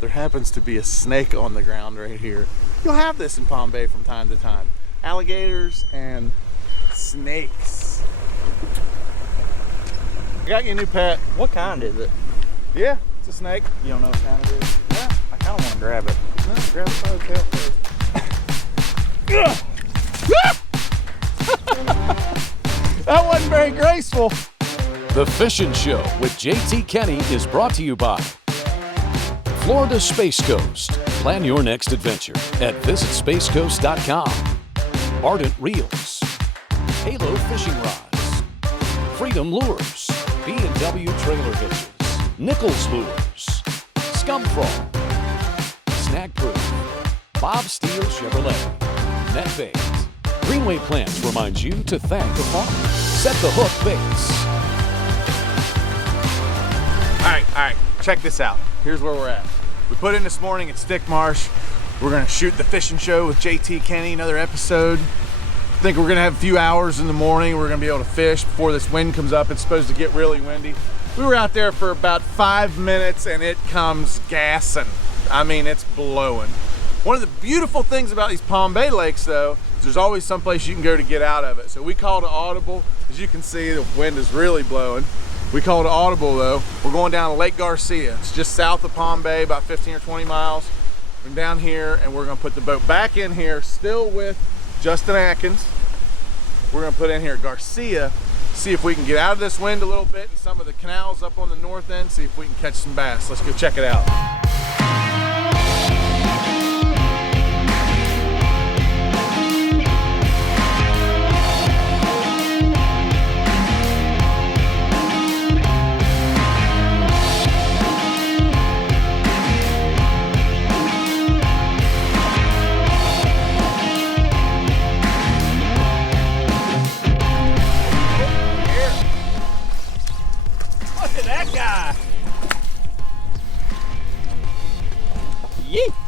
there happens to be a snake on the ground right here. You'll have this in Palm Bay from time to time. Alligators and snakes. I got you a new pet. What kind is it? Yeah, it's a snake. You don't know what kind it is? Yeah. I kind of want to grab it. No, grab the side of the tail first. That wasn't very graceful. The Fishin' Show with JT Kenney is brought to you by Florida Space Coast. Plan your next adventure at visitspacecoast.com. Ardent Reels, Halo Fishing Rods, Freedom Lures, B&W Trailer Hitches, Nichols Lures, Scum Frog, Snag Proof, Bob Steele Chevrolet, Net Bait. Greenway Plants reminds you to thank the farmer. Set the hook baits. All right, check this out. Here's where we're at. We put in this morning at Stick Marsh. We're gonna shoot the Fishin' Show with JT Kenney, another episode. I think we're gonna have a few hours in the morning. We're gonna be able to fish before this wind comes up. It's supposed to get really windy. We were out there for about 5 minutes and it comes gassing. I mean, it's blowing. One of the beautiful things about these Palm Bay lakes though, is there's always someplace you can go to get out of it. So we called an audible. As you can see, the wind is really blowing. We called an audible though. We're going down to Lake Garcia. It's just south of Palm Bay, about 15 or 20 miles. We're down here and we're gonna put the boat back in here, still with Justin Atkins. We're gonna put in here at Garcia, see if we can get out of this wind a little bit in some of the canals up on the north end, see if we can catch some bass. Let's go check it out.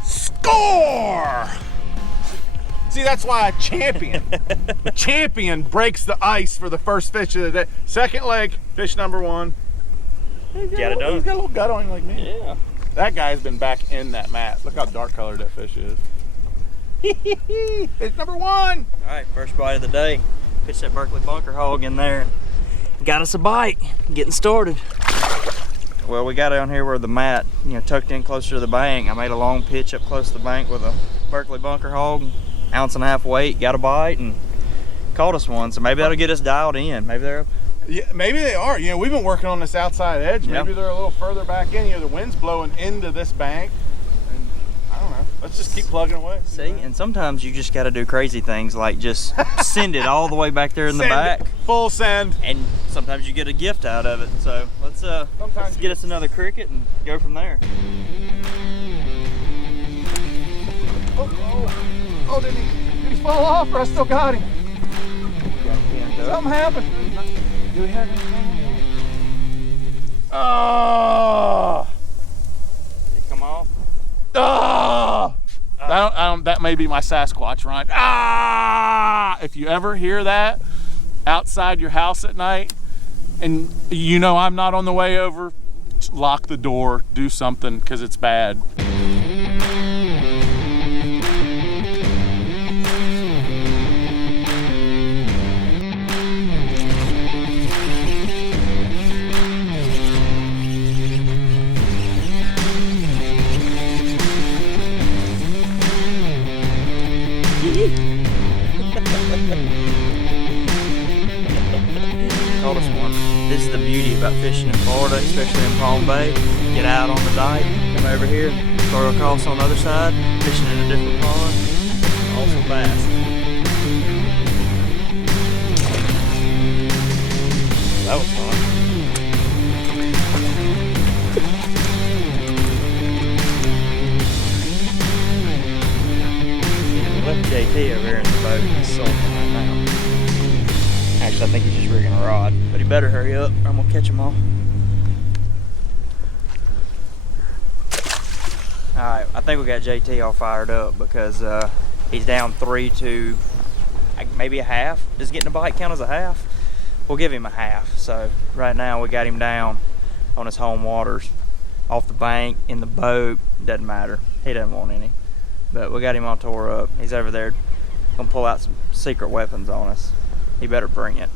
Score! See, that's why a champion. A champion breaks the ice for the first fish of the day. Second leg, fish number one. Got it done. He's got a little gut on him like me. Yeah. That guy's been back in that mat. Look how dark colored that fish is. Fish number one. All right, first bite of the day. Pitch that Berkeley bunker hog in there and got us a bite. Getting started. Well, we got down here where the mat, tucked in closer to the bank. I made a long pitch up close to the bank with a Berkeley bunker hog, 1.5 ounce weight, got a bite and caught us one. So maybe that'll get us dialed in. Maybe they're up. Yeah, maybe they are. We've been working on this outside edge. Maybe they're a little further back in. The wind's blowing into this bank. And I don't know. Let's just keep plugging away. See, and sometimes you just got to do crazy things like just send it all the way back there in the back. Full send. And sometimes you get a gift out of it. So let's get us another cricket and go from there. Oh, did he fall off or I still got him? Something happened. Do we have anything? Oh! Did it come off? Oh! That may be my Sasquatch run. Ah! If you ever hear that outside your house at night and I'm not on the way over, lock the door, do something, because it's bad. Caught us one. This is the beauty about fishing in Florida, especially in Palm Bay. Get out on the dike, come over here, throw across on the other side, fishing in a different pond. Also bass. That was fun. Left JT over here in the boat. He's sulking right now. Actually, I think he's just rigging a rod, but he better hurry up or I'm gonna catch him all. All right, I think we got JT all fired up because he's down 3 to maybe a half. Does getting a bite count as a half? We'll give him a half. So right now we got him down on his home waters. off the bank, in the boat, doesn't matter. He doesn't want any. But we got him all tore up. He's over there gonna pull out some secret weapons on us. He better bring it.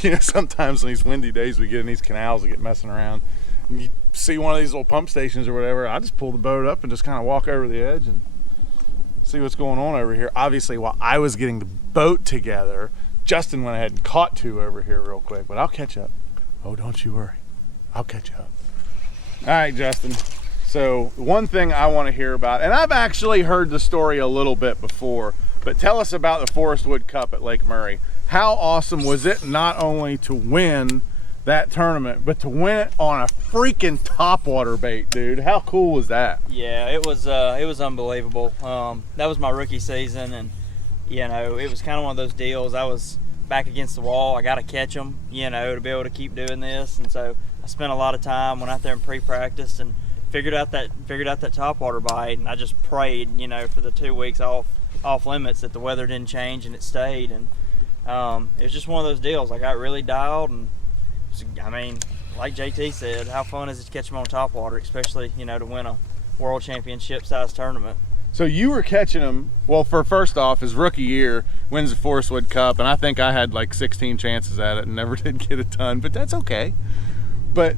You know, sometimes on these windy days we get in these canals and get messing around. And you see one of these little pump stations or whatever, I just pull the boat up and just kind of walk over the edge and see what's going on over here. Obviously, while I was getting the boat together, Justin went ahead and caught 2 over here real quick, but I'll catch up. Oh, don't you worry. I'll catch up. All right, Justin. So one thing I want to hear about, and I've actually heard the story a little bit before, but tell us about the Forest Wood Cup at Lake Murray. How awesome was it not only to win that tournament, but to win it on a freaking topwater bait, dude? How cool was that? Yeah, it was unbelievable. That was my rookie season, and you know, it was kind of one of those deals. I was back against the wall. I got to catch them, you know, to be able to keep doing this. And so I spent a lot of time, went out there and pre-practiced and figured out that topwater bite. And I just prayed, you know, for the 2 weeks off limits that the weather didn't change and it stayed. And it was just one of those deals. I got really dialed, and I mean, like JT said, how fun is it to catch them on topwater, especially, you know, to win a world championship size tournament. So you were catching them, well, for first off, his rookie year, wins the Forest Wood Cup, and I think I had like 16 chances at it and never did get a ton, but that's okay. But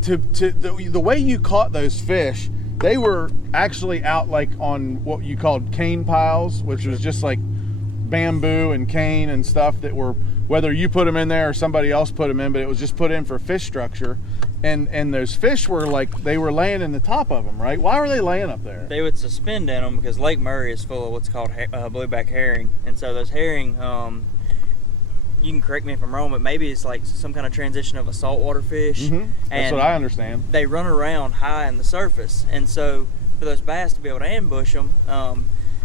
the way you caught those fish, they were actually out like on what you called cane piles, which was just like bamboo and cane and stuff that were, whether you put them in there or somebody else put them in, but it was just put in for fish structure. And those fish were like, they were laying in the top of them, right? Why were they laying up there? They would suspend in them because Lake Murray is full of what's called blueback herring. And so those herring, you can correct me if I'm wrong, but maybe it's like some kind of transition of a saltwater fish. Mm-hmm. That's what I understand. They run around high in the surface. And so for those bass to be able to ambush them,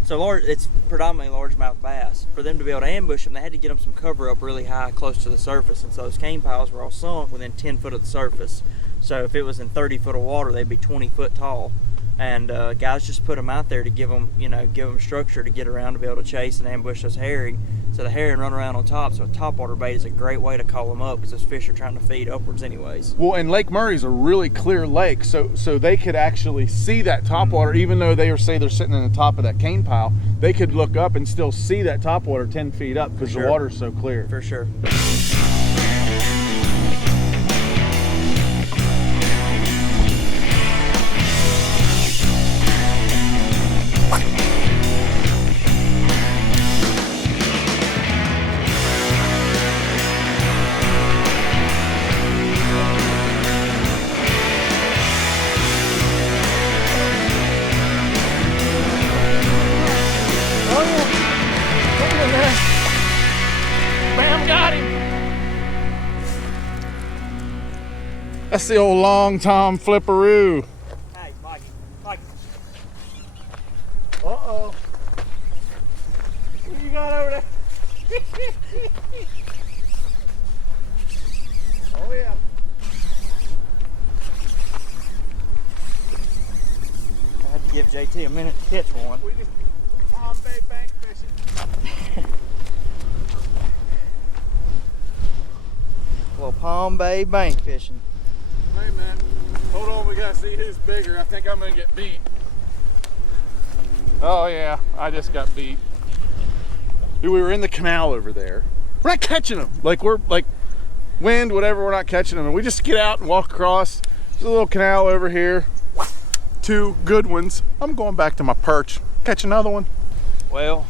it's predominantly largemouth bass. For them to be able to ambush them, they had to get them some cover up really high, close to the surface. And so those cane piles were all sunk within 10 foot of the surface. So if it was in 30 foot of water, they'd be 20 foot tall. And guys just put them out there to give them structure to get around to be able to chase and ambush those herring. So the herring run around on top. So a topwater bait is a great way to call them up because those fish are trying to feed upwards anyways. Well, and Lake Murray's a really clear lake, so they could actually see that topwater, even though they're sitting in the top of that cane pile. They could look up and still see that topwater 10 feet up because the water's so clear. For sure. That's the old long Tom flipperoo. Hey, Mikey. Uh-oh. What you got over there? Oh, yeah. I had to give JT a minute to catch one. We just Palm Bay bank fishing. A little Palm Bay bank fishing. Wait a minute. Hold on, we gotta see who's bigger. I think I'm gonna get beat. Oh yeah, I just got beat. Dude, we were in the canal over there. We're not catching them. We're wind, whatever, we're not catching them. And we just get out and walk across. There's a little canal over here. 2 good ones. I'm going back to my perch. Catch another one. Well,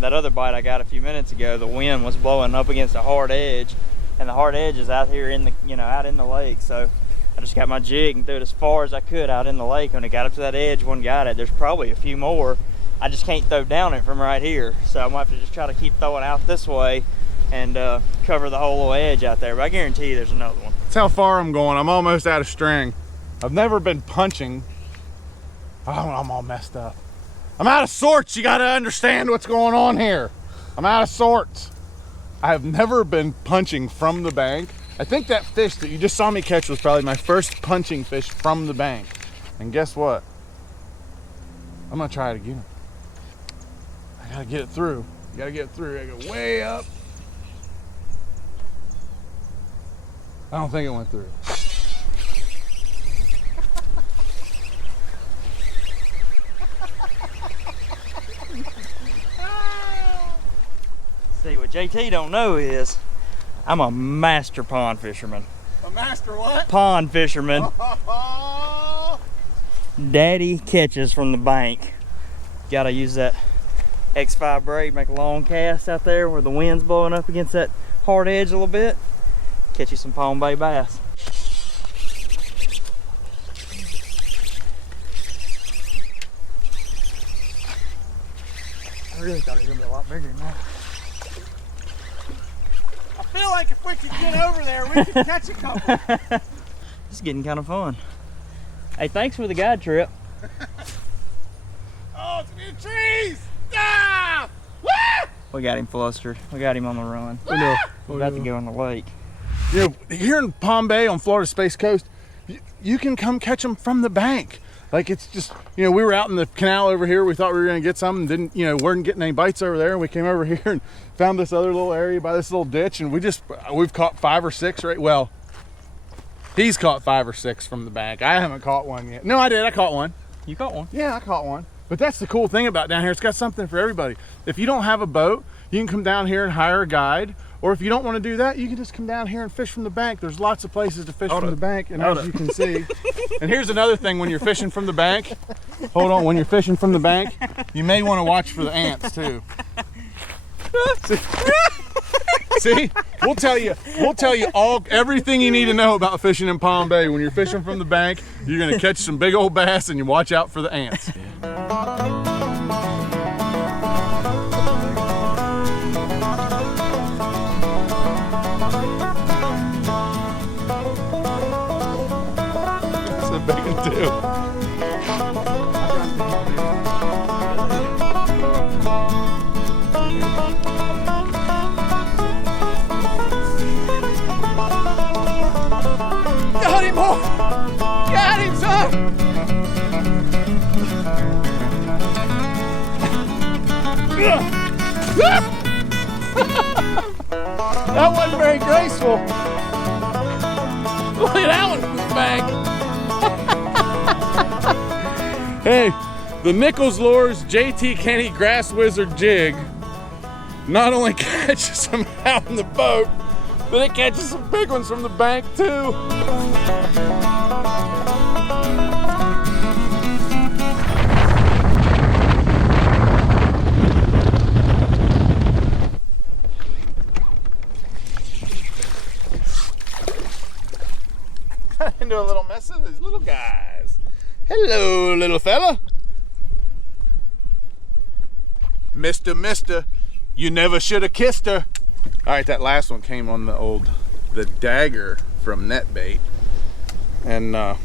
that other bite I got a few minutes ago, the wind was blowing up against a hard edge. And the hard edge is out here in the, out in the lake. So I just got my jig and threw it as far as I could out in the lake. When it got up to that edge, one got it. There's probably a few more. I just can't throw down it from right here. So I'm gonna have to just try to keep throwing out this way and cover the whole little edge out there. But I guarantee you there's another one. That's how far I'm going. I'm almost out of string. I've never been punching. Oh, I'm all messed up. I'm out of sorts. You gotta understand what's going on here. I'm out of sorts. I have never been punching from the bank. I think that fish that you just saw me catch was probably my first punching fish from the bank. And guess what? I'm gonna try it again. I gotta get it through. You gotta get it through. I go way up. I don't think it went through. JT don't know is I'm a master pond fisherman. A master what? Pond fisherman. Daddy catches from the bank. Gotta use that X5 braid, make a long cast out there where the wind's blowing up against that hard edge a little bit. Catch you some Palm Bay bass. I really thought it was gonna be a lot bigger than that. I feel like if we could get over there, we could catch a couple. It's getting kind of fun. Hey, thanks for the guide trip. Oh, it's new trees! Ah! Woo! We got him flustered. We got him on the run. No. We're about to go in the lake. You know, here in Palm Bay on Florida Space Coast, you can come catch them from the bank. Like, it's just, you know, we were out in the canal over here. We thought we were going to get some and didn't, you know, weren't getting any bites over there. And we came over here and found this other little area by this little ditch. And we've caught 5 or 6, right? Well, he's caught 5 or 6 from the bank. I haven't caught one yet. No, I did. I caught one. You caught one? Yeah, I caught one. But that's the cool thing about down here. It's got something for everybody. If you don't have a boat, you can come down here and hire a guide. Or if you don't want to do that, you can just come down here and fish from the bank. There's lots of places to fish from the bank. And as you can see, and here's another thing when you're fishing from the bank. Hold on, when you're fishing from the bank, you may want to watch for the ants too. See, we'll tell you everything you need to know about fishing in Palm Bay. When you're fishing from the bank, you're gonna catch some big old bass, and you watch out for the ants. That's a big one too. Got him, boy! Got him, son! That wasn't very graceful. Look at that one from the bank. Hey, the Nichols Lures JT Kenney Grass Wizard Jig not only catches them out in the boat, but it catches some big ones from the bank too. Got into a little mess of these little guys. Hello, little fella. Mister, you never should have kissed her. All right, that last one came on the dagger from NetBait, and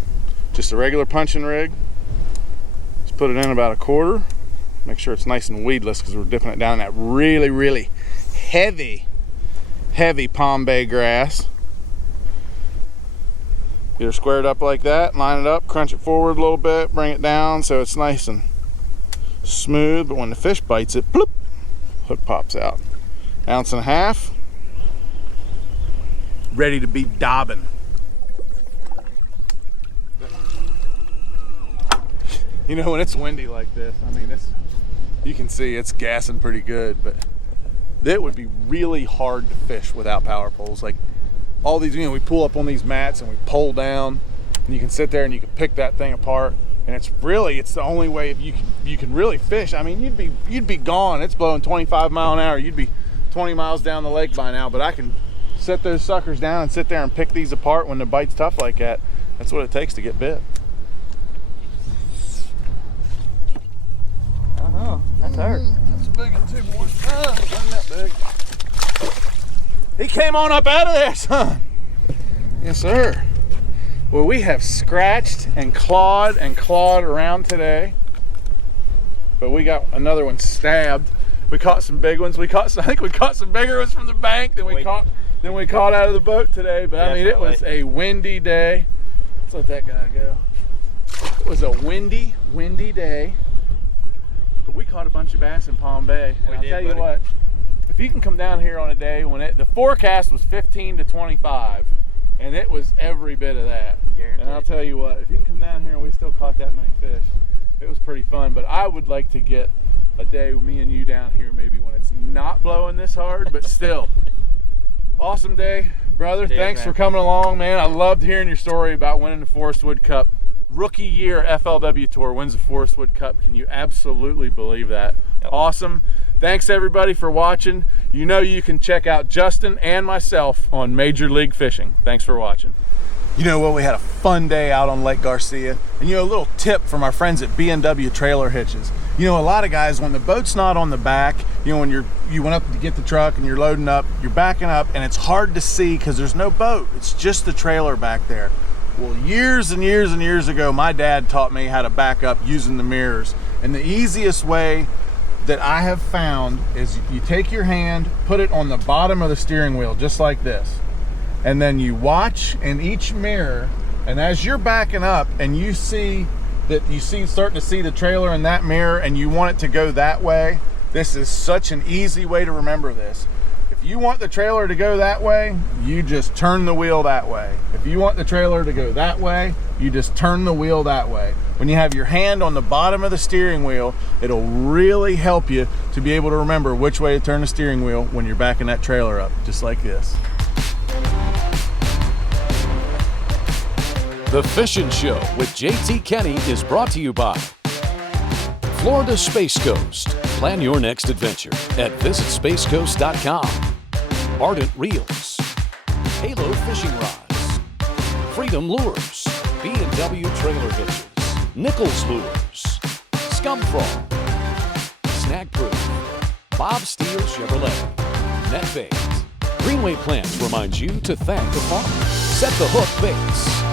just a regular punching rig. Just put it in about 1/4. Make sure it's nice and weedless because we're dipping it down in that really, really heavy Palm Bay grass. Get her squared up like that, line it up, crunch it forward a little bit, bring it down so it's nice and smooth, but when the fish bites it, bloop, hook pops out. 1.5 ounces. Ready to be dobbing. You know, when it's windy like this, I mean, you can see it's gassing pretty good, but it would be really hard to fish without power poles. Like all these, you know, we pull up on these mats and we pull down, and you can sit there and you can pick that thing apart. And it's the only way you can really fish. I mean, you'd be gone. It's blowing 25 miles an hour. You'd be 20 miles down the lake by now. But I can set those suckers down and sit there and pick these apart when the bite's tough like that. That's what it takes to get bit. Oh, that's hurt. That's a big one too, boys. It wasn't that big. He came on up out of there, son. Yes, sir. Well, we have scratched and clawed around today, but we got another one stabbed. We caught some big ones. I think we caught some bigger ones from the bank than we caught out of the boat today. But I mean, it was a windy day. Let's let that guy go. It was a windy day, but we caught a bunch of bass in Palm Bay. And I'll tell you what, if you can come down here on a day when the forecast was 15 to 25. And it was every bit of that. Guaranteed. And I'll tell you what, if you can come down here and we still caught that many fish, it was pretty fun. But I would like to get a day with me and you down here, maybe when it's not blowing this hard, but still. Awesome day, brother. Thanks for coming along, man. I loved hearing your story about winning the Forest Wood Cup. Rookie year FLW Tour wins the Forest Wood Cup. Can you absolutely believe that? Yep. Awesome. Thanks everybody for watching. You know you can check out Justin and myself on Major League Fishing. Thanks for watching. You know what, we had a fun day out on Lake Garcia. And you know, a little tip from our friends at B&W Trailer Hitches. You know, a lot of guys, when the boat's not on the back, you know, when you went up to get the truck and you're loading up, you're backing up and it's hard to see because there's no boat. It's just the trailer back there. Well, years and years and years ago, my dad taught me how to back up using the mirrors. And the easiest way that I have found is you take your hand, put it on the bottom of the steering wheel, just like this. And then you watch in each mirror, and as you're backing up and you see that starting to see the trailer in that mirror and you want it to go that way, this is such an easy way to remember this. If you want the trailer to go that way, you just turn the wheel that way. If you want the trailer to go that way, you just turn the wheel that way. When you have your hand on the bottom of the steering wheel, it'll really help you to be able to remember which way to turn the steering wheel when you're backing that trailer up, just like this. The Fishin' Show with JT Kenney is brought to you by Florida Space Coast. Plan your next adventure at visitspacecoast.com. Ardent Reels, Halo Fishing Rods, Freedom Lures, B&W Trailer Hitches, Nichols Lures, Scum Frog, Snag Proof, Bob Steele Chevrolet, Net Bait. Greenway Plants reminds you to thank the farmer. Set the Hook Baits.